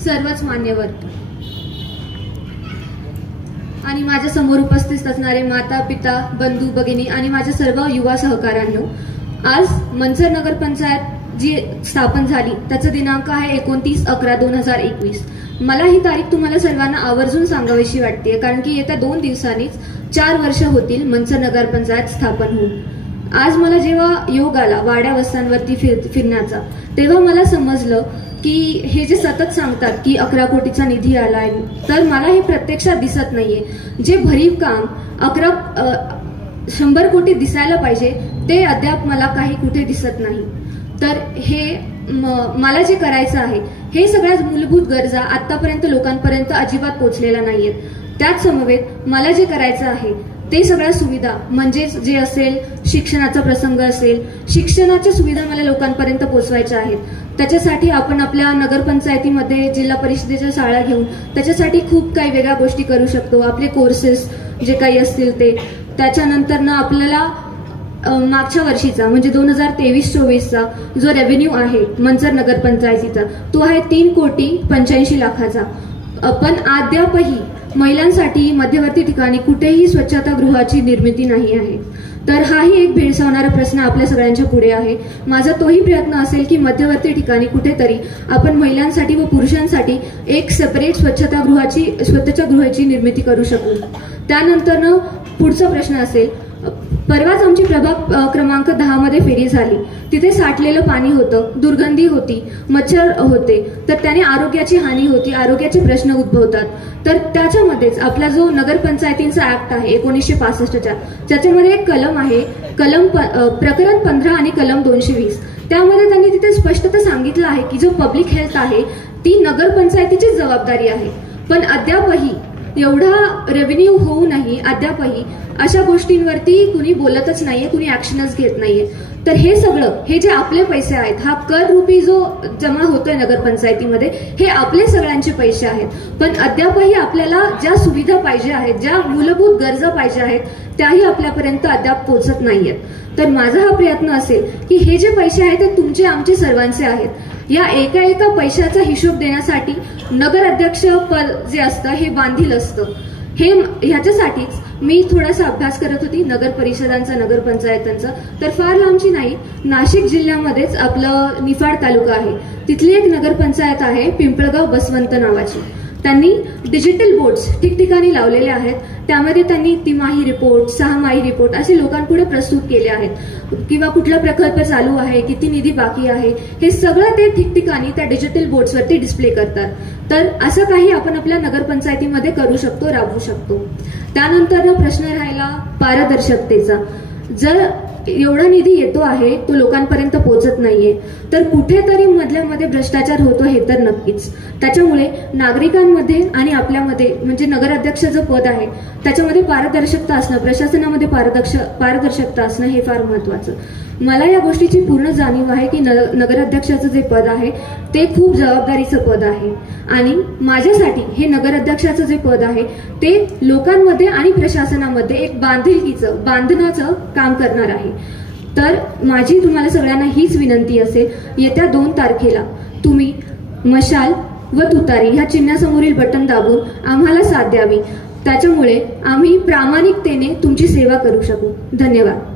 सर्वच मान्यवर आणि माझ्या समोर उपस्थित असणारे माता पिता बंधू भगिनी आणि माझ्या सर्व युवा सहकाऱ्यांनो, आज मंचर नगर पंचायत जी स्थापन झाली त्याचा दिनांक आहे 29/11/2021. मला ही तारीख तुम्हाला सर्वांना आवर्जून सांगावीशी वाटते, कारण की येत्या 2 दिवसांनीच 4 वर्ष होतील मंचर नगर पंचायत स्थापन होऊन. आज मला जेव्हा योग आला वाड्या वस्त्यांवरती फिरण्याचा, तेव्हा मला समजलं की हे जे सतत सांगतात की 11 कोटीचा निधी आलाय, तर मला हे प्रत्यक्षात दिसत नाहीये. जे भरीव काम 100 कोटी दिसायला पाहिजे ते अद्याप मला काही कुठे दिसत नाही. तर हे मला जे करायचं आहे, हे सगळ्यात मूलभूत गरजा आतापर्यंत लोकांपर्यंत अजिबात पोहोचलेल्या नाहीयेत. त्याच समवेत मला जे करायचं आहे ते सगळ्या सुविधा, म्हणजे जे असेल शिक्षणाचा प्रसंग असेल, शिक्षणाच्या सुविधा मला लोकांपर्यंत पोहोचवायच्या आहेत. त्याच्यासाठी आपण आपल्या नगरपंचायतीमध्ये जिल्हा परिषदेच्या शाळा घेऊन त्याच्यासाठी खूप काही वेगळ्या गोष्टी करू शकतो. आपले कोर्सेस जे काही असतील ते, त्याच्यानंतर ना आपल्याला मागच्या वर्षीचा म्हणजे 2023-24चा जो रेव्हेन्यू आहे मंचर नगरपंचायतीचा, तो आहे 3,85,00,000,000. पण अद्यापही महिलांसाठी मध्यवर्ती ठिकाणी कुठेही स्वच्छतागृहाची निर्मिती नाही आहे. तर हाही एक भेडसावणारा प्रश्न आपल्या सगळ्यांच्या पुढे आहे. माझा तोही प्रयत्न असेल की मध्यवर्ती ठिकाणी कुठेतरी आपण महिलांसाठी व पुरुषांसाठी एक सेपरेट स्वच्छतागृहाची निर्मिती करू शकू. त्यानंतर पुढचा प्रश्न असेल, परवाच आमची प्रभाग क्रमांक 10 मध्ये फेरी झाली. तिथे साठलेलं पाणी होतं, दुर्गंधी होती, मच्छर होते, तर त्याने आरोग्याची हानी होती, आरोग्याचे प्रश्न उद्भवतात. तर त्याच्यामध्येच आपला जो नगरपंचायतींचा ऍक्ट आहे 1965चा, ज्याच्यामध्ये एक कलम आहे, प्रकरण 15 आणि कलम 220, त्यामध्ये त्यांनी तिथे स्पष्टता सांगितलं आहे की जो पब्लिक हेल्थ आहे ती नगरपंचायतीची जबाबदारी आहे. पण अद्यापही एवढा रेव्हेन्यू होऊनही अद्यापही अशा गोष्टींवरती कुणी बोलतच नाहीये, कुणी ऍक्शनच घेत नाहीये. तर हे सगळं, हे जे आपले पैसे आहेत, हा कर रूपी जो जमा होतोय नगरपंचायतीमध्ये, हे आपले सगळ्यांचे पैसे आहेत. पण अद्यापही आपल्याला ज्या सुविधा पाहिजे आहेत, ज्या मूलभूत गरजा पाहिजे आहेत, त्याही आपल्यापर्यंत अद्याप पोहोचत नाहीयेत. तर माझा हा प्रयत्न असेल की हे जे पैसे आहेत ते तुमचे आमचे सर्वांचे आहेत. या एका पैशाचा हिशोब देण्यासाठी नगर अध्यक्ष पद जे असतं हे बांधील असतं. ह्याच्यासाठीच मी थोडासा अभ्यास करत होती नगर परिषदांचा, नगरपंचायतांचा. तर फार लांबची नाही, नाशिक जिल्ह्यामध्येच आपलं निफाड तालुका आहे, तिथली एक नगरपंचायत आहे पिंपळगाव बसवंत नावाची. त्यांनी डिजिटल बोर्ड्स ठिकठिकाणी लावलेले आहेत. त्यामध्ये त्यांनी तिमाही रिपोर्ट, 6माही रिपोर्ट असे लोकांपुढे प्रस्तुत केले आहेत, किंवा कुठला प्रकल्प चालू आहे, किती निधी बाकी आहे, हे सगळं ते ठिकठिकाणी त्या डिजिटल बोर्ड्सवरती डिस्प्ले करतात. तर असं काही आपण आपल्या नगरपंचायतीमध्ये करू शकतो, राबवू शकतो. त्यानंतर प्रश्न राहिला पारदर्शकतेचा. जर एवढा निधी येतो आहे तो लोकांपर्यंत पोहोचत नाहीये, तर कुठेतरी मधल्यामध्ये भ्रष्टाचार होतो हे तर नक्कीच. त्याच्यामुळे नागरिकांमध्ये आणि आपल्यामध्ये, म्हणजे नगराध्यक्षाचं पद आहे त्याच्यामध्ये पारदर्शकता असणं, प्रशासनामध्ये पारदर्शकता असणं हे फार महत्वाचं. मला या गोष्टीची पूर्ण जाणीव आहे की नगराध्यक्षाचं जे पद आहे ते खूप जबाबदारीचं पद आहे, आणि माझ्यासाठी हे नगराध्यक्षाचं जे पद आहे ते लोकांमध्ये आणि प्रशासनामध्ये एक बांधण्याचं काम करणार आहे. तर माझी तुम्हाला सगळ्यांना हीच विनंती असेल, येत्या 2 तारखेला तुम्ही मशाल व तुतारी ह्या चिन्हासमोरील बटन दाबून आम्हाला साथ द्यावी. त्याच्यामुळे आम्ही प्रामाणिकतेने तुमची सेवा करू शकू. धन्यवाद.